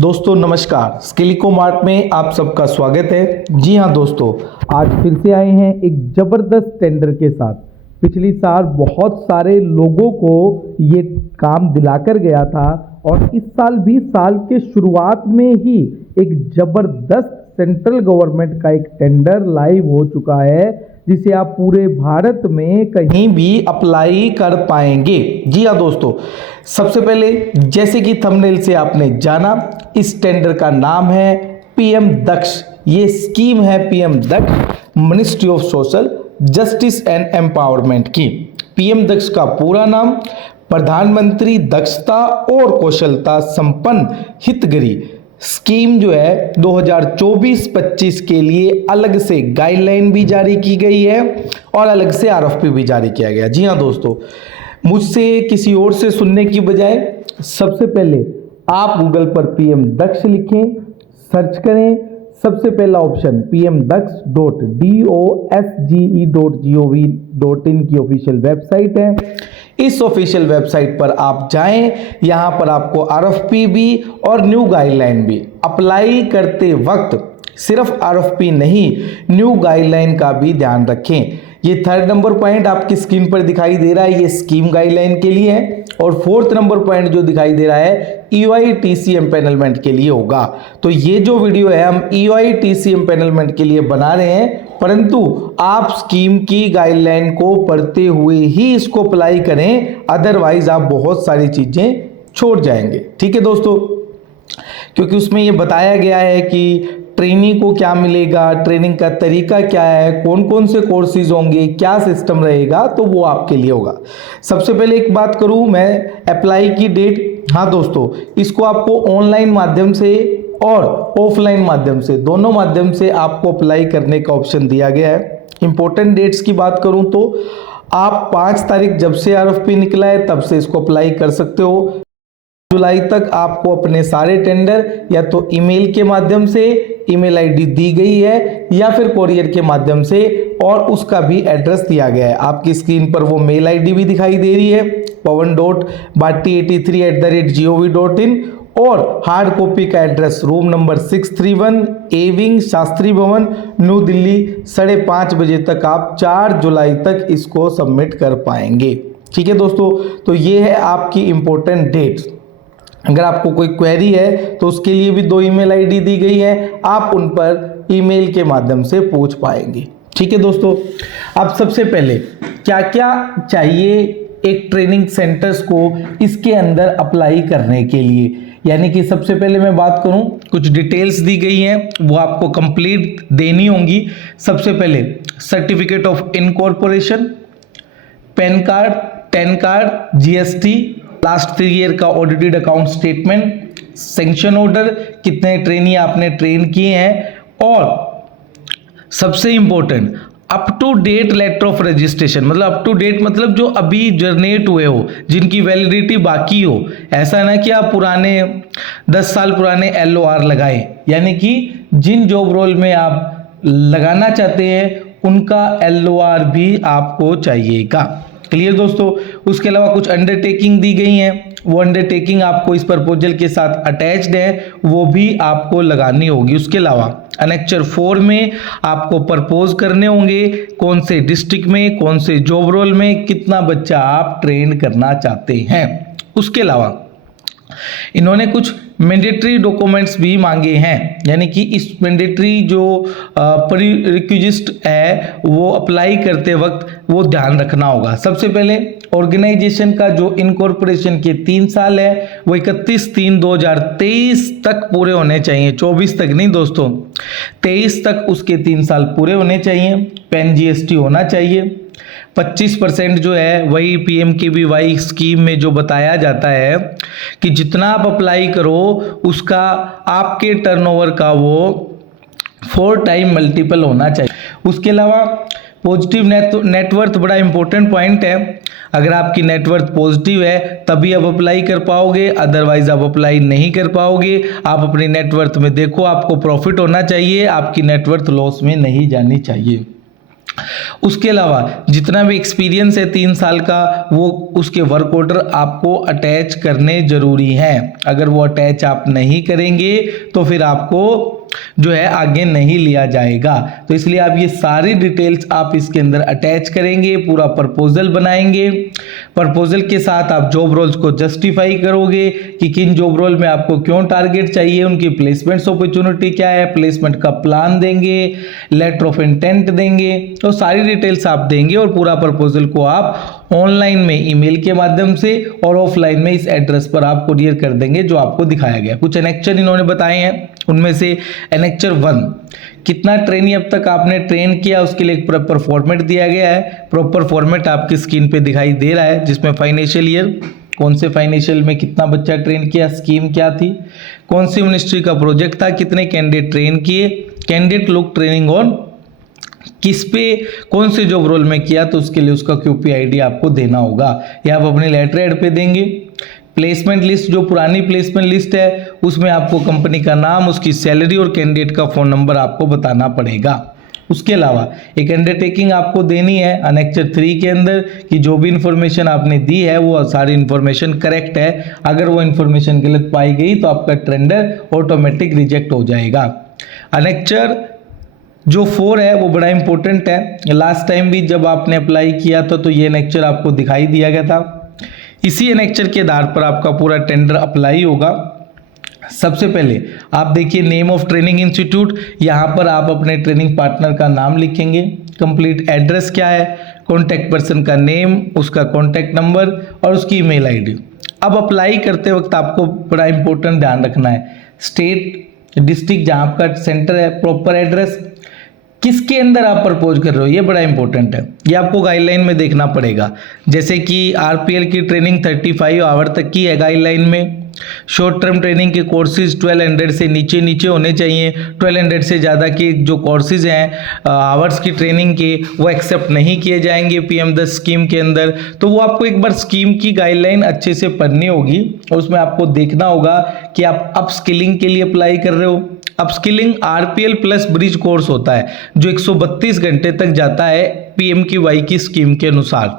दोस्तों नमस्कार, स्किलिको मार्ट में आप सबका स्वागत है। जी हाँ दोस्तों, आज फिर से आए हैं एक ज़बरदस्त टेंडर के साथ। पिछली साल बहुत सारे लोगों को ये काम दिलाकर गया था और इस साल भी साल के शुरुआत में ही एक ज़बरदस्त सेंट्रल गवर्नमेंट का एक टेंडर लाइव हो चुका है, जिसे आप पूरे भारत में कहीं भी अप्लाई कर पाएंगे। जी हाँ दोस्तों, सबसे पहले जैसे कि थंबनेल से आपने जाना, इस टेंडर का नाम है पीएम दक्ष। ये स्कीम है PM Daksh, ministry of social justice and empowerment की। पीएम दक्ष का पूरा नाम प्रधानमंत्री दक्षता और कौशलता संपन्न हितग्राही स्कीम जो है 2024-25 के लिए अलग से गाइडलाइन भी जारी की गई है और अलग से आरएफपी भी जारी किया गया। जी हाँ दोस्तों, मुझसे किसी और से सुनने की बजाय सबसे पहले आप गूगल पर पीएम दक्ष लिखें, सर्च करें। सबसे पहला ऑप्शन pmdaksh.dosge.gov.in की ऑफिशियल वेबसाइट है। इस ऑफिशियल वेबसाइट पर आप जाएं, यहाँ पर आपको आरएफपी भी और न्यू गाइडलाइन भी। अप्लाई करते वक्त सिर्फ आरएफपी नहीं, न्यू गाइडलाइन का भी ध्यान रखें। ये 3rd नंबर पॉइंट आपकी स्क्रीन पर दिखाई दे रहा है, ये स्कीम गाइडलाइन के लिए है। और 4th नंबर पॉइंट जो दिखाई दे रहा है EYTC एम्पैनलमेंट के लिए होगा। तो ये जो वीडियो है हम EYTC एम्पैनलमेंट के लिए बना रहे हैं, परंतु आप स्कीम की गाइडलाइन को पढ़ते हुए ही इसको अप्लाई करें, अदरवाइज आप बहुत सारी चीजें छोड़ जाएंगे। ठीक है दोस्तों, क्योंकि उसमें ये बताया गया है कि ट्रेनिंग को क्या मिलेगा, ट्रेनिंग का तरीका क्या है, कौन कौन से कोर्सेज होंगे, क्या सिस्टम रहेगा, तो वो आपके लिए होगा। सबसे पहले एक बात करूं मैं, अप्लाई की डेट। हाँ दोस्तों, इसको आपको ऑनलाइन माध्यम से और ऑफलाइन माध्यम से, दोनों माध्यम से आपको अप्लाई करने का ऑप्शन दिया गया है। इंपॉर्टेंट डेट्स की बात करूं तो आप 5 तारीख जब से आरएफपी निकला है तब से इसको अप्लाई कर सकते हो। जुलाई तक आपको अपने सारे टेंडर या तो ईमेल के माध्यम से, ईमेल आईडी दी गई है, या फिर कोरियर के माध्यम से, और उसका भी एड्रेस दिया गया है। आपकी स्क्रीन पर वो मेल आईडी भी दिखाई दे रही है, pawan.bhatti83@gov.in, और हार्ड कॉपी का address room number 631 A wing Shastri भवन न्यू दिल्ली। 5:30 बजे तक आप 4 जुलाई तक इसको सबमिट कर पाएंगे। ठीक है दोस्तों, तो ये है आपकी इंपॉर्टेंट डेट्स। अगर आपको कोई क्वेरी है तो उसके लिए भी 2 ईमेल आईडी दी गई है, आप उन पर ईमेल के माध्यम से पूछ पाएंगे। ठीक है दोस्तों, अब सबसे पहले क्या क्या चाहिए एक ट्रेनिंग सेंटर्स को इसके अंदर अप्लाई करने के लिए, यानी कि सबसे पहले मैं बात करूं, कुछ डिटेल्स दी गई हैं वो आपको कंप्लीट देनी होंगी। सबसे पहले certificate of incorporation, PAN card, 10 card, GST, last 3 year का audited account statement, sanction order, कितने ट्रेनी आपने ट्रेन किए हैं, और सबसे important up to date letter of registration. मतलब अप टू डेट मतलब जो अभी जनरेट हुए हो, जिनकी वैलिडिटी बाकी हो। ऐसा ना कि आप पुराने 10 साल पुराने LOR लगाएं, यानी कि जिन जॉब रोल में आप लगाना चाहते हैं उनका LOR भी आपको चाहिएगा। क्लियर दोस्तों। उसके अलावा कुछ अंडरटेकिंग दी गई हैं, वो अंडरटेकिंग आपको इस प्रपोजल के साथ अटैच्ड है, वो भी आपको लगानी होगी। उसके अलावा अनेक्चर 4 में आपको प्रपोज करने होंगे कौन से डिस्ट्रिक्ट में, कौन से जॉब रोल में कितना बच्चा आप ट्रेन करना चाहते हैं। उसके अलावा इन्होंने कुछ मैंडेटरी डॉक्यूमेंट्स भी मांगे हैं, यानी कि इस मैंडेटरी जो प्रीरिक्विजिट है वो अप्लाई करते वक्त वो ध्यान रखना होगा। सबसे पहले ऑर्गेनाइजेशन का जो इनकॉर्पोरेशन के 3 साल है वो 31/3/2023 तक पूरे होने चाहिए, 24 तक नहीं दोस्तों, 23 तक उसके 3 साल पूरे होने चाहिए। पैन जीएसटी होना चाहिए। 25% जो है वही PMKVY स्कीम में जो बताया जाता है कि जितना आप अप्लाई करो उसका आपके टर्नओवर का वो 4 टाइम मल्टीपल होना चाहिए। उसके अलावा पॉजिटिव नेटवर्थ बड़ा इंपॉर्टेंट पॉइंट है। अगर आपकी नेटवर्थ पॉजिटिव है तभी आप अप्लाई कर पाओगे, अदरवाइज आप अप्लाई नहीं कर पाओगे। आप अपनी नेटवर्थ में देखो, आपको प्रॉफिट होना चाहिए, आपकी नेटवर्थ लॉस में नहीं जानी चाहिए। उसके अलावा जितना भी एक्सपीरियंस है 3 साल का, वो उसके वर्क ऑर्डर आपको अटैच करने जरूरी हैं। अगर वो अटैच आप नहीं करेंगे तो फिर आपको जो है आगे नहीं लिया जाएगा। तो इसलिए आप ये सारी डिटेल्स आप इसके अंदर अटैच करेंगे, पूरा प्रपोजल बनाएंगे। प्रपोजल के साथ आप जॉब रोल्स को जस्टिफाई करोगे कि किन जॉब रोल में आपको क्यों टारगेट चाहिए, उनकी प्लेसमेंट्स अपॉर्चुनिटी क्या है, प्लेसमेंट का प्लान देंगे, लेटर ऑफ इंटेंट देंगे, तो सारी डिटेल्स आप देंगे और पूरा प्रपोजल को आप ऑनलाइन में ईमेल के माध्यम से और ऑफलाइन में इस एड्रेस पर आप कुरियर कर देंगे जो आपको दिखाया गया। कुछ एनेक्चर इन्होंने बताए हैं, उनमें से एनेक्चर 1, कितना ट्रेनी अब तक आपने ट्रेन किया उसके लिए एक प्रॉपर फॉर्मेट दिया गया है। प्रॉपर फॉर्मेट आपकी स्क्रीन पे दिखाई दे रहा है, जिसमें फाइनेंशियल ईयर, कौन से फाइनेंशियल में कितना बच्चा ट्रेन किया, स्कीम क्या थी, कौन सी मिनिस्ट्री का प्रोजेक्ट था, कितने कैंडिडेट ट्रेन किए, कैंडिडेट लोग ट्रेनिंग ऑन किस पे कौन से जॉब रोल में किया, तो उसके लिए उसका QP ID आपको देना होगा, या आप अपने लेटर हेड पे देंगे। प्लेसमेंट लिस्ट, जो पुरानी प्लेसमेंट लिस्ट है उसमें आपको कंपनी का नाम, उसकी सैलरी और कैंडिडेट का फ़ोन नंबर आपको बताना पड़ेगा। उसके अलावा एक अंडरटेकिंग आपको देनी है अनेक्चर 3 के अंदर कि जो भी इंफॉर्मेशन आपने दी है वो सारी इंफॉर्मेशन करेक्ट है। अगर वो इंफॉर्मेशन गलत पाई गई तो आपका टेंडर ऑटोमेटिक रिजेक्ट हो जाएगा। अनेक्चर जो 4 है वो बड़ा इंपॉर्टेंट है। लास्ट टाइम भी जब आपने अप्लाई किया था तो ये एनेक्चर आपको दिखाई दिया गया था। इसी एनेक्चर के आधार पर आपका पूरा टेंडर अप्लाई होगा। सबसे पहले आप देखिए नेम ऑफ ट्रेनिंग इंस्टीट्यूट, यहाँ पर आप अपने ट्रेनिंग पार्टनर का नाम लिखेंगे, कंप्लीट एड्रेस क्या है, कॉन्टैक्ट पर्सन का नेम, उसका कॉन्टैक्ट नंबर और उसकी ईमेल ID। अब अप्लाई करते वक्त आपको बड़ा इंपॉर्टेंट ध्यान रखना है, स्टेट डिस्ट्रिक्ट जहाँ आपका सेंटर है, प्रॉपर एड्रेस, किसके अंदर आप प्रपोज कर रहे हो, ये बड़ा इंपॉर्टेंट है। ये आपको गाइडलाइन में देखना पड़ेगा। जैसे कि RPL की ट्रेनिंग 35 आवर तक की है गाइडलाइन में। शॉर्ट टर्म ट्रेनिंग के कोर्सेज 1200 से नीचे होने चाहिए। 1200 से ज़्यादा के जो कोर्सेज हैं आवर्स की ट्रेनिंग के, वो एक्सेप्ट नहीं किए जाएंगे PM10 स्कीम के अंदर। तो वो आपको एक बार स्कीम की गाइडलाइन अच्छे से पढ़नी होगी और उसमें आपको देखना होगा कि आप अपस्किलिंग के लिए अप्लाई कर रहे हो। Upskilling RPL plus bridge course होता है जो 132 घंटे तक जाता है PMKY की स्कीम के अनुसार।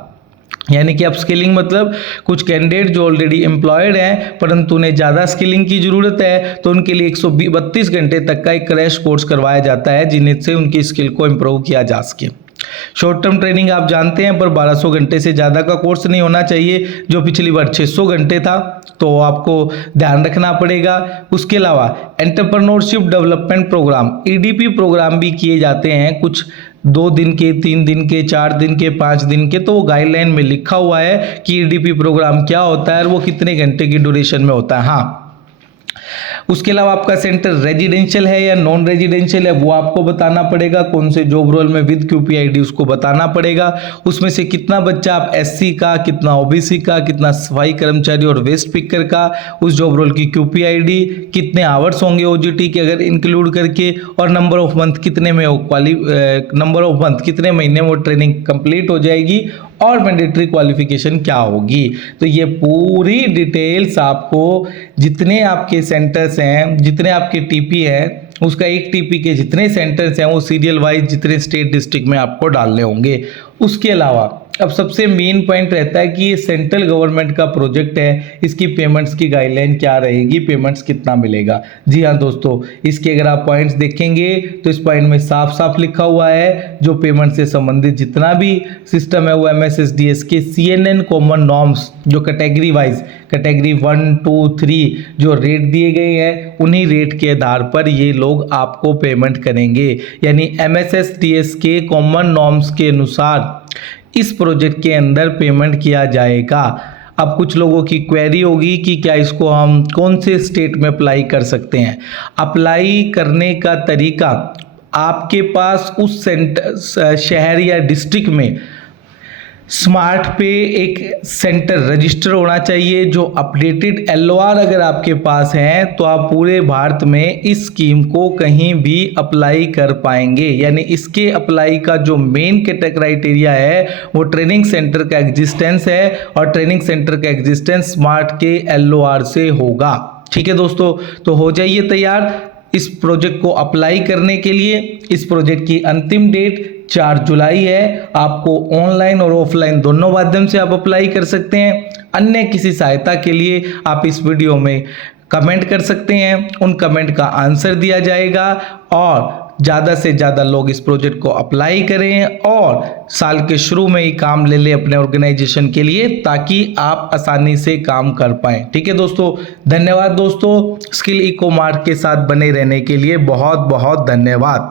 यानी कि अपस्किलिंग मतलब कुछ कैंडिडेट जो ऑलरेडी एम्प्लॉयड हैं परंतु उन्हें ज़्यादा स्किलिंग की ज़रूरत है, तो उनके लिए 132 घंटे तक का एक क्रैश कोर्स करवाया जाता है जिनसे उनकी स्किल को इम्प्रूव किया जा सके। शॉर्ट टर्म ट्रेनिंग आप जानते हैं पर 1200 घंटे से ज़्यादा का कोर्स नहीं होना चाहिए, जो पिछली बार 600 घंटे था, तो आपको ध्यान रखना पड़ेगा। उसके अलावा entrepreneurship development programme EDP programme भी किए जाते हैं, कुछ 2 दिन के, 3 दिन के, 4 दिन के, 5 दिन के। तो वो गाइडलाइन में लिखा हुआ है कि EDP प्रोग्राम क्या होता है और वो कितने घंटे की ड्यूरेशन में होता है। हाँ, उसके अलावा आपका सेंटर रेजिडेंशियल है या नॉन रेजिडेंशियल है वो आपको बताना पड़ेगा। कौन से जॉब रोल में विद QP ID उसको बताना पड़ेगा। उसमें से कितना बच्चा आप SC का, कितना OBC का, कितना सफाई कर्मचारी और वेस्ट पिकर का, उस जॉब रोल की QP ID, कितने आवर्स होंगे OJT के अगर इंक्लूड करके, और नंबर ऑफ मंथ कितने में नंबर ऑफ मंथ कितने महीने में वो ट्रेनिंग कंप्लीट हो जाएगी और मैंडेटरी क्वालिफिकेशन क्या होगी। तो ये पूरी डिटेल्स आपको जितने आपके सेंटर्स हैं, जितने आपके TP हैं, उसका एक TP के जितने सेंटर्स हैं वो सीरियल वाइज जितने स्टेट डिस्ट्रिक्ट में आपको डालने होंगे। उसके अलावा अब सबसे मेन पॉइंट रहता है कि ये सेंट्रल गवर्नमेंट का प्रोजेक्ट है, इसकी पेमेंट्स की गाइडलाइन क्या रहेगी, पेमेंट्स कितना मिलेगा। जी हाँ दोस्तों, इसके अगर आप पॉइंट्स देखेंगे तो इस पॉइंट में साफ साफ लिखा हुआ है जो पेमेंट से संबंधित जितना भी सिस्टम है वो MSSDS के CNN कॉमन नॉर्म्स जो कैटेगरी वाइज, कैटेगरी 1, 2, 3 जो रेट दिए गए हैं उन्हीं रेट के आधार पर ये लोग आपको पेमेंट करेंगे। यानी MSSDS के कॉमन नॉर्म्स के अनुसार इस प्रोजेक्ट के अंदर पेमेंट किया जाएगा। अब कुछ लोगों की क्वेरी होगी कि क्या इसको हम कौन से स्टेट में अप्लाई कर सकते हैं। अप्लाई करने का तरीका, आपके पास उस शहर या डिस्ट्रिक्ट में स्मार्ट पे एक सेंटर रजिस्टर होना चाहिए जो अपडेटेड LOR अगर आपके पास है तो आप पूरे भारत में इस स्कीम को कहीं भी अप्लाई कर पाएंगे। यानी इसके अप्लाई का जो मेन क्राइटेरिया है वो ट्रेनिंग सेंटर का एग्जिस्टेंस है और ट्रेनिंग सेंटर का एग्जिस्टेंस स्मार्ट के LOR से होगा। ठीक है दोस्तों, तो हो जाइए तैयार इस प्रोजेक्ट को अप्लाई करने के लिए। इस प्रोजेक्ट की अंतिम डेट 4 जुलाई है। आपको ऑनलाइन और ऑफलाइन दोनों माध्यम से आप अप्लाई कर सकते हैं। अन्य किसी सहायता के लिए आप इस वीडियो में कमेंट कर सकते हैं, उन कमेंट का आंसर दिया जाएगा और ज़्यादा से ज़्यादा लोग इस प्रोजेक्ट को अप्लाई करें और साल के शुरू में ही काम ले लें अपने ऑर्गेनाइजेशन के लिए, ताकि आप आसानी से काम कर पाएं। ठीक है दोस्तों, धन्यवाद दोस्तों। स्किल इको मार्ट के साथ बने रहने के लिए बहुत बहुत धन्यवाद।